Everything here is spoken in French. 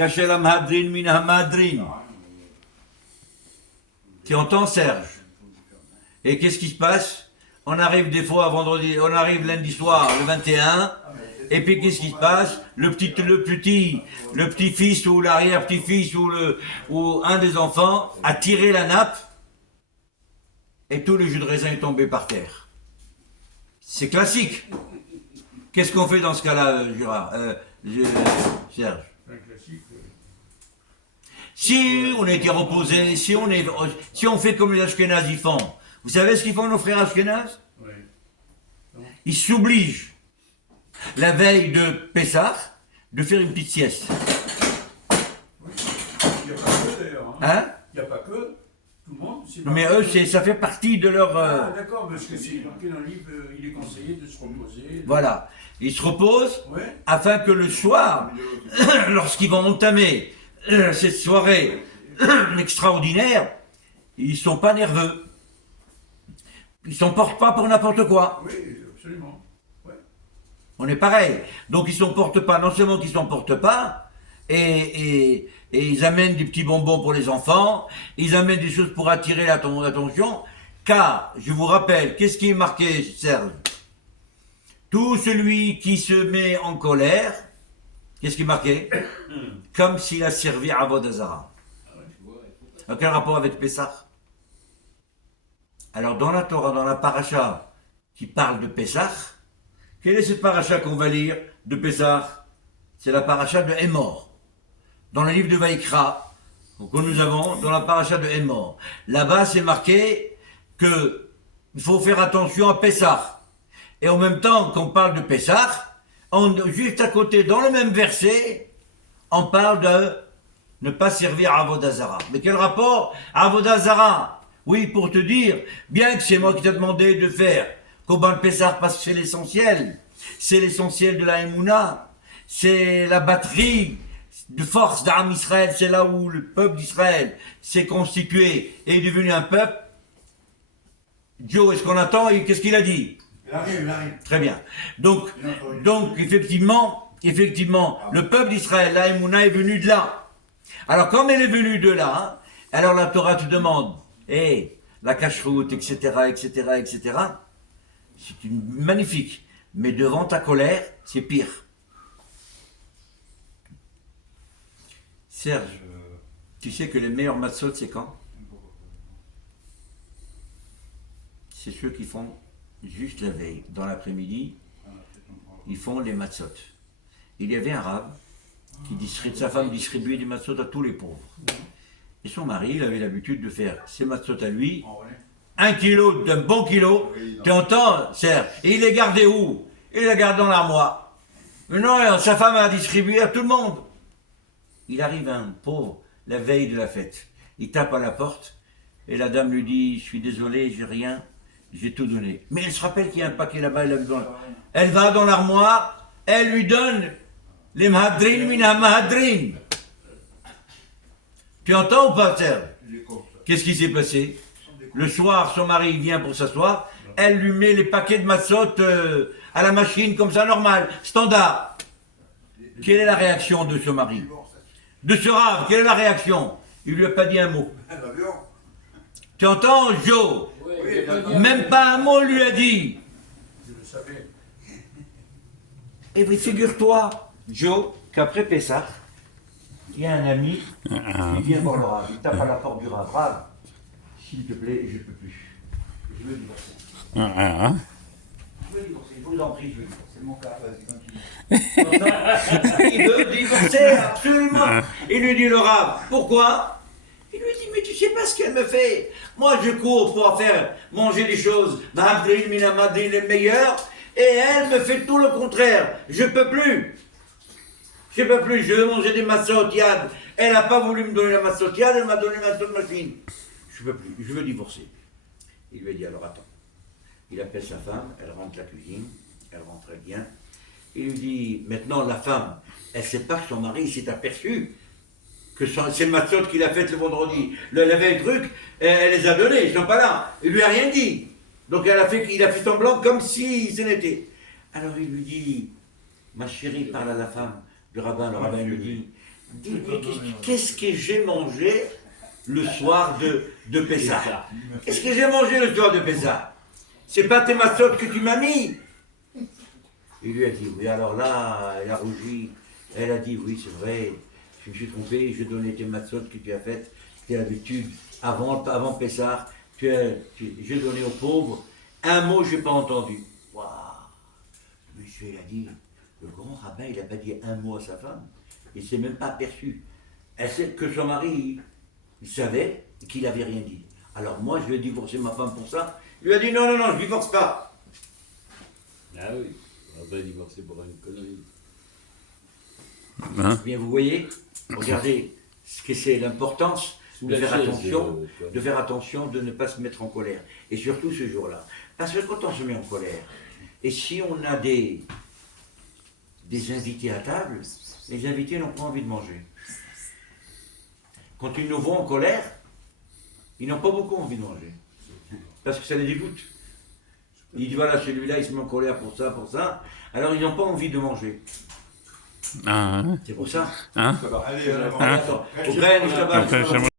Kachel Hamhadrin min Hamhadrin. Tu entends, Serge? Et qu'est-ce qui se passe? On arrive des fois vendredi, on arrive lundi soir, le 21, et puis qu'est-ce qui se passe? Le petit-fils ou l'arrière-petit-fils ou un des enfants a tiré la nappe, et tout le jus de raisin est tombé par terre. C'est classique. Qu'est-ce qu'on fait dans ce cas-là, Serge? Si on était reposé, si on fait comme les Ashkénazes font, vous savez ce qu'ils font nos frères Ashkénazes? Oui. Ils s'obligent, la veille de Pessah, de faire une petite sieste. Oui. Il n'y a pas que d'ailleurs. Hein? Il n'y a pas que. Tout le monde. Mais eux, ça fait partie de leur... Ah d'accord, parce que c'est marqué dans le livre, il est conseillé de se reposer. Voilà. Ils se reposent Ouais. afin que le soir, lorsqu'ils vont entamer cette soirée extraordinaire, ils ne sont pas nerveux. Ils ne s'emportent pas pour n'importe quoi. Oui, absolument. Ouais. On est pareil. Donc ils ne s'emportent pas, non seulement qu'ils ne s'emportent pas, et ils amènent des petits bonbons pour les enfants, ils amènent des choses pour attirer l'attention, car, je vous rappelle, qu'est-ce qui est marqué, Serge? Tout celui qui se met en colère, qu'est-ce qui est marqué? Comme s'il a servi à Vodazara. Quel rapport avec Pessah? Alors dans la Torah, dans la paracha qui parle de Pessah, quelle est cette paracha qu'on va lire de Pessah? C'est la paracha de Hémor. Dans le livre de Vaïkra, que nous avons, dans la paracha de Hémor. Là-bas, c'est marqué que il faut faire attention à Pessah. Et en même temps qu'on parle de Pessah, juste à côté, dans le même verset, on parle de ne pas servir à Avodazara. Mais quel rapport à Avodazara? Oui, pour te dire, bien que c'est moi qui t'ai demandé de faire Korban Pessah parce que c'est l'essentiel de la Emouna, c'est la batterie de force d'Am Israël, c'est là où le peuple d'Israël s'est constitué et est devenu un peuple. Joe, est-ce qu'on attend? Et qu'est-ce qu'il a dit? Il arrive. Très bien. Donc effectivement, le peuple d'Israël, la Emouna, est venu de là. Alors, comme elle est venue de là, alors la Torah te demande, la cacheroute, etc., c'est magnifique. Mais devant ta colère, c'est pire. Serge, tu sais que les meilleurs matzot, c'est quand? C'est ceux qui font juste la veille, dans l'après-midi, ils font les matzot. Il y avait un rab sa femme distribuait des matzot à tous les pauvres. Et son mari, il avait l'habitude de faire ses matzot à lui, 1 kilo d'un bon kilo, tu entends, Serge? Et il les gardait où? Il les gardait dans l'armoire. Mais non, sa femme a distribué à tout le monde. Il arrive un pauvre, la veille de la fête. Il tape à la porte, et la dame lui dit, je suis désolé, j'ai rien, j'ai tout donné. Mais elle se rappelle qu'il y a un paquet là-bas, elle va dans l'armoire, elle lui donne les mahadrin mina mahadrin. Tu entends ou pas, Serge? Qu'est-ce qui s'est passé? Le soir, son mari vient pour s'asseoir, elle lui met les paquets de matzot à la machine, comme ça, normal, standard. Quelle est la réaction de ce mari? De ce rave, quelle est la réaction? Il lui a pas dit un mot. Tu entends, Joe? Même pas un mot lui a dit. Je le savais. Et puis figure-toi, Joe, qu'après Pessah, il y a un ami qui vient voir le rave. Il tape à la porte du rave. Rave, s'il te plaît, je ne peux plus. Je veux divorcer. Je veux divorcer, je vous en prie, je veux divorcer. C'est mon cas, vas-y, continue. Il veut divorcer, absolument. Il lui dit le rave, pourquoi? Il lui dit, mais tu sais pas ce qu'elle me fait. Moi, je cours pour faire manger des choses, Mahadrin, Minamadrin, les meilleurs, et elle me fait tout le contraire. Je peux plus. Je peux plus, je veux manger des matzot yad. Elle n'a pas voulu me donner la matzot yad, elle m'a donné la matzot machine. Je peux plus, je veux divorcer. Il lui a dit, alors attends. Il appelle sa femme, elle rentre la cuisine, elle rentre très bien. Il lui dit, maintenant la femme, elle ne sait pas que son mari s'est aperçu que c'est le matzot qu'il a fait le vendredi. Elle avait un truc, elle les a donnés, ils ne sont pas là. Il lui a rien dit. Donc il a fait semblant comme si ce n'était. Alors il lui dit, ma chérie, parle à la femme du rabbin. Le rabbin lui dit, Dis-lui, qu'est-ce que j'ai mangé le soir de Pessah? Qu'est-ce que j'ai mangé le soir de Pessah? C'est pas tes matzot que tu m'as mis? Il lui a dit oui, alors là, elle a rougi, elle a dit oui, c'est vrai, je me suis trompé, je donnais tes matzot que tu as faites, tes habitudes, avant Pessah, j'ai donné aux pauvres, un mot je n'ai pas entendu. Waouh. Le monsieur, il a dit, le grand rabbin, il n'a pas dit un mot à sa femme, il ne s'est même pas aperçu. Elle sait que son mari, il savait qu'il n'avait rien dit. Alors moi, je vais divorcer ma femme pour ça. Il lui a dit non, je ne divorce pas. Ah oui, on va pas divorcer pour une connerie. Eh bien, vous voyez, regardez ce que c'est l'importance de faire attention, de ne pas se mettre en colère. Et surtout ce jour-là. Parce que quand on se met en colère, et si on a des invités à table, les invités n'ont pas envie de manger. Quand ils nous voient en colère, ils n'ont pas beaucoup envie de manger. Parce que ça les dégoûte. Ils disent voilà, celui-là, il se met en colère pour ça. Alors ils n'ont pas envie de manger. Ah, C'est pour ça. hein? Attends, au grain,